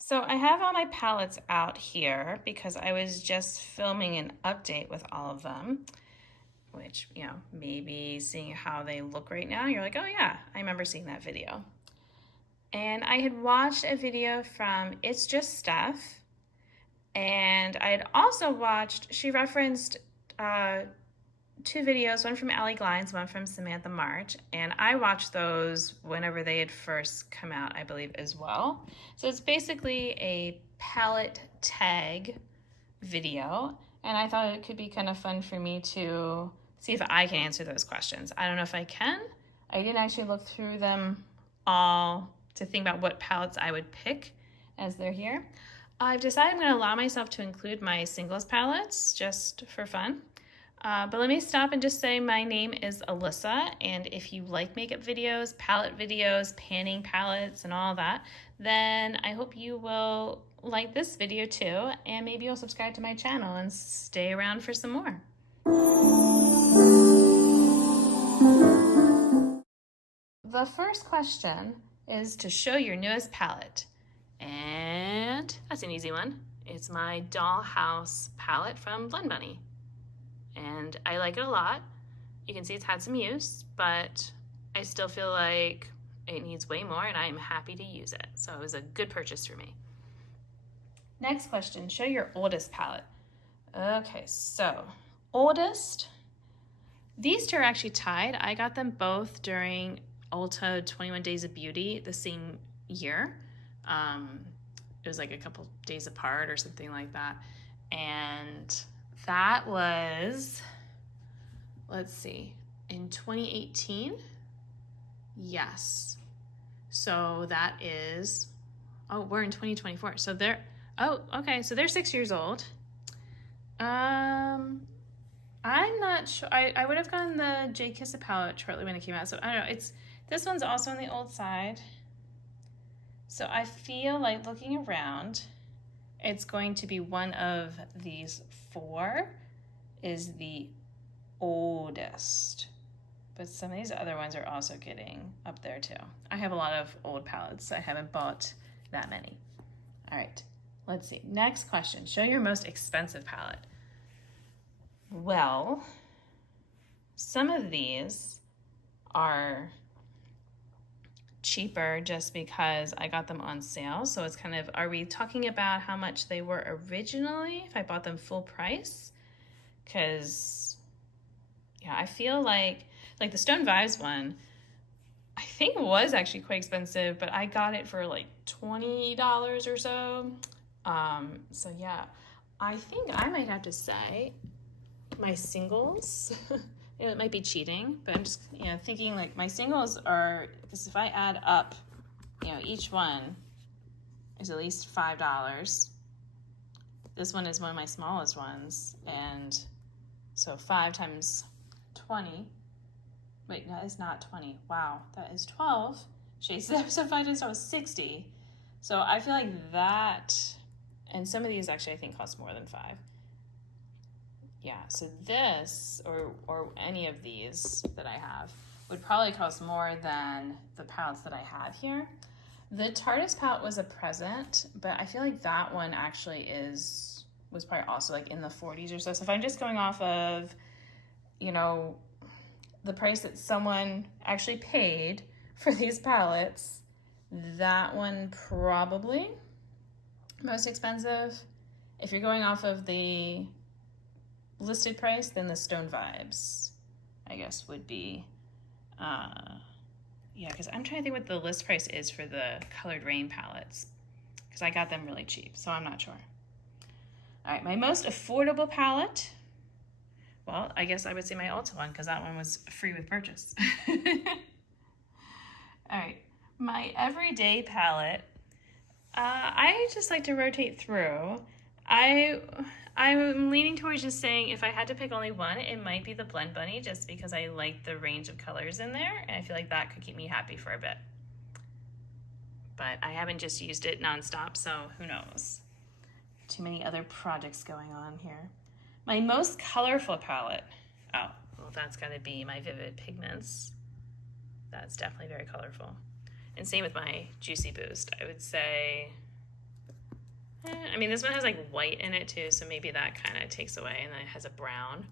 So I have all my palettes out here because I was just filming an update with all of them, which, maybe seeing how they look right now, you're like, oh yeah, I remember seeing that video. And I had watched a video from It's Just Steph, and I had also watched, she referenced two videos, one from Allie Glines, one from Samantha March, and I watched those whenever they had first come out, I believe, as well. So it's basically a palette tag video, and I thought it could be kind of fun for me to see if I can answer those questions. I don't know if I can. I didn't actually look through them all to think about what palettes I would pick as they're here. I've decided I'm going to allow myself to include my singles palettes just for fun. But let me stop and just say my name is Alyssa, and if you like makeup videos, palette videos, panning palettes, and all that, then I hope you will like this video too, and maybe you'll subscribe to my channel and stay around for some more. The first question is to show your newest palette, and that's an easy one. It's my Dollhouse palette from Blend Bunny. And I like it a lot. You can see it's had some use, but I still feel like it needs way more, and I am happy to use it. So it was a good purchase for me. Next question, show your oldest palette. Okay, so oldest. These two are actually tied. I got them both during Ulta 21 Days of Beauty the same year. It was like a couple days apart or something like that. And that was, let's see, in 2018. Yes. So that is, we're in 2024. So they're, okay. So they're 6 years old. I'm not sure. I would have gotten the J Kissa palette shortly when it came out. So I don't know. This one's also on the old side. So I feel like looking around, it's going to be one of these four is the oldest. But some of these other ones are also getting up there too. I have a lot of old palettes. I haven't bought that many. All right, let's see. Next question, show your most expensive palette. Well, some of these are cheaper just because I got them on sale. So it's kind of, are we talking about how much they were originally if I bought them full price? Because yeah, I feel like the Stone Vibes one, I think was actually quite expensive, but I got it for like $20 or so. So yeah, I think I might have to say my singles, it might be cheating, but I'm just thinking like my singles are, if I add up, each one is at least $5. This one is one of my smallest ones, and so 5 times 20. Wait, that is not 20. Wow, that is 12 shades. So 5 times 12 is 60. So I feel like that, and some of these actually I think cost more than 5. Yeah, so this, or any of these that I have, would probably cost more than the palettes that I have here. The Tardis palette was a present, but I feel like that one actually was probably also like in the 40s or so. So if I'm just going off of, the price that someone actually paid for these palettes, that one probably most expensive. If you're going off of the listed price, then the Stone Vibes, I guess, would be, yeah, because I'm trying to think what the list price is for the Colored Rain palettes, because I got them really cheap, so I'm not sure. All right, my most affordable palette, well, I guess I would say my Ulta one, because that one was free with purchase. All right, my everyday palette, I just like to rotate through. I'm leaning towards just saying if I had to pick only one, it might be the Blend Bunny, just because I like the range of colors in there, and I feel like that could keep me happy for a bit. But I haven't just used it nonstop, so who knows? Too many other projects going on here. My most colorful palette, well, that's gotta be my Vivid Pigments. That's definitely very colorful. And same with my Juicy Boost. I would say I mean, this one has like white in it too, so maybe that kind of takes away, and then it has a brown.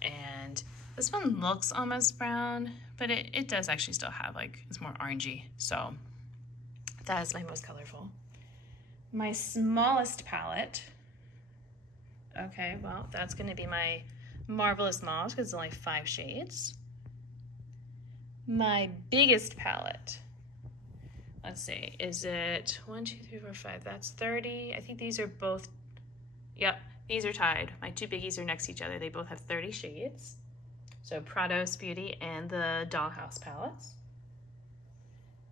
And this one looks almost brown, but it does actually still have like, it's more orangey. So that is my most colorful. My smallest palette. Okay, well, that's gonna be my Marvelous Mauve because it's only 5 shades. My biggest palette. Let's see, is it 1, 2, 3, 4, 5? That's 30. I think these are both, yep, these are tied. My 2 biggies are next to each other. They both have 30 shades. So Prados Beauty and the Dollhouse palettes.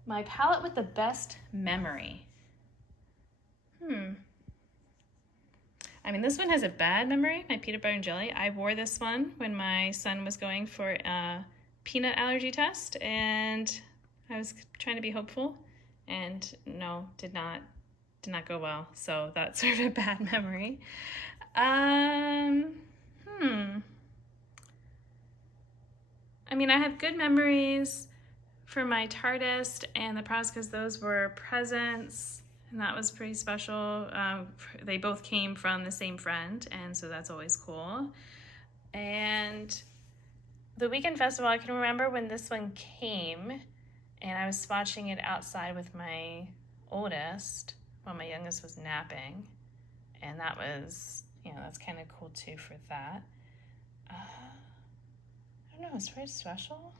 My palette with the best memory. I mean, this one has a bad memory, my peanut butter and jelly. I wore this one when my son was going for a peanut allergy test, and I was trying to be hopeful, and no, did not go well. So that's sort of a bad memory. I mean, I have good memories for my Tardist and the Prados because those were presents, and that was pretty special. They both came from the same friend, and so that's always cool. And the Weekend Festival, I can remember when this one came, and I was swatching it outside with my oldest while my youngest was napping, and that was, you know, that's kind of cool too for that. I don't know, it's very special.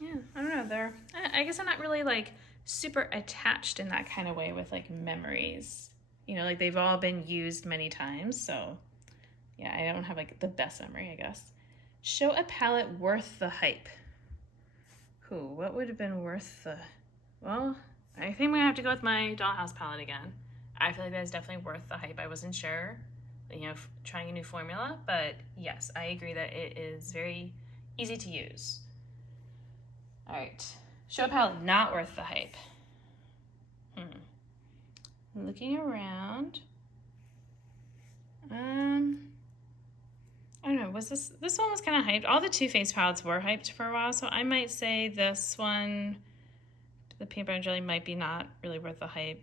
Yeah, I don't know, I guess I'm not really like super attached in that kind of way with like memories. You know, like they've all been used many times, so yeah, I don't have like the best memory, I guess. Show a palette worth the hype. What would have been worth the, well, I think I'm gonna have to go with my Dollhouse palette again. I feel like that's definitely worth the hype. I wasn't sure, you know, trying a new formula, but yes, I agree that it is very easy to use. All right, show a palette not worth the hype. Looking around. I don't know, was this one was kind of hyped. All the Too Faced palettes were hyped for a while, so I might say this one, the peanut butter and jelly, might be not really worth the hype.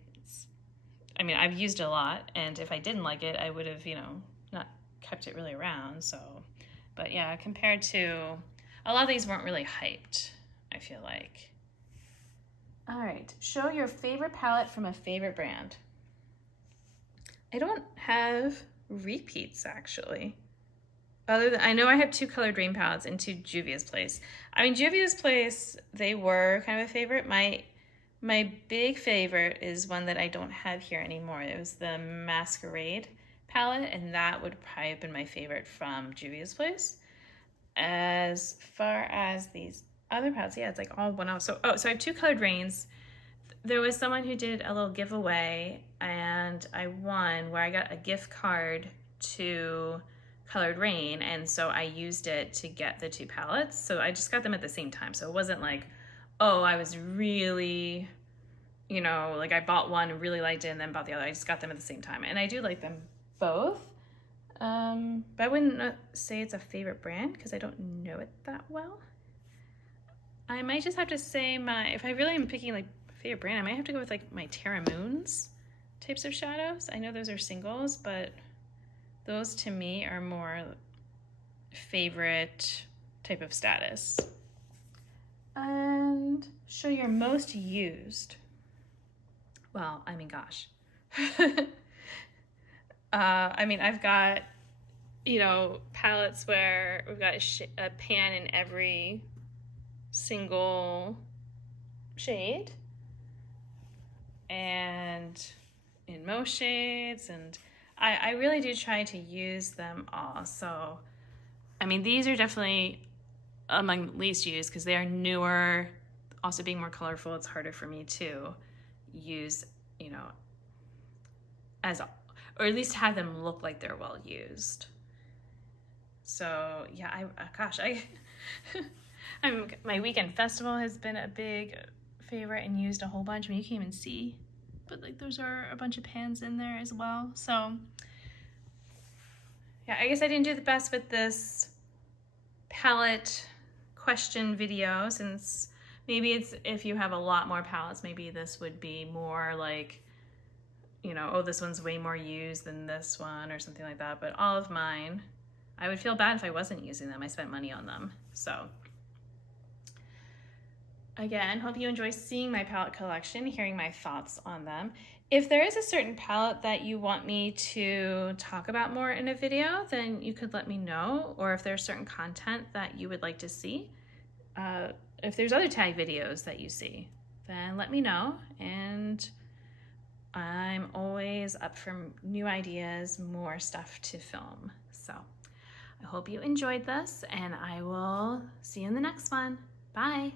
I mean, I've used it a lot, and if I didn't like it, I would have, you know, not kept it really around, so. But yeah, compared to, a lot of these weren't really hyped, I feel like. All right, show your favorite palette from a favorite brand. I don't have repeats, actually. Other than, I know I have 2 Colored Rain palettes and 2 Juvia's Place. I mean, Juvia's Place, they were kind of a favorite. My big favorite is one that I don't have here anymore. It was the Masquerade palette, and that would probably have been my favorite from Juvia's Place. As far as these other palettes, yeah, it's like all one off. So I have 2 Colored Rains. There was someone who did a little giveaway, and I won, where I got a gift card to Colored Rain, and so I used it to get the 2 palettes. So I just got them at the same time. So it wasn't like, oh, I was really, you know, like I bought one and really liked it and then bought the other. I just got them at the same time. And I do like them both. But I wouldn't say it's a favorite brand because I don't know it that well. I might just have to say if I really am picking like a favorite brand, I might have to go with like my Terra Moons types of shadows. I know those are singles, but those to me are more favorite type of status. And show your most used. Well, I mean, gosh. I mean, I've got, you know, palettes where we've got a pan in every single shade and in most shades, and I really do try to use them all. So, I mean, these are definitely among least used because they are newer. Also being more colorful, it's harder for me to use, you know, or at least have them look like they're well used. So yeah, my Weekend Festival has been a big favorite and used a whole bunch. I mean, you can't even see, but like those are a bunch of pans in there as well. So yeah, I guess I didn't do the best with this palette question video, since maybe it's, if you have a lot more palettes, maybe this would be more like you know, oh, this one's way more used than this one or something like that. But all of mine, I would feel bad if I wasn't using them. I spent money on them. So again, hope you enjoy seeing my palette collection, hearing my thoughts on them. If there is a certain palette that you want me to talk about more in a video, then you could let me know. Or if there's certain content that you would like to see, if there's other tag videos that you see, then let me know. And I'm always up for new ideas, more stuff to film. So I hope you enjoyed this, and I will see you in the next one. Bye.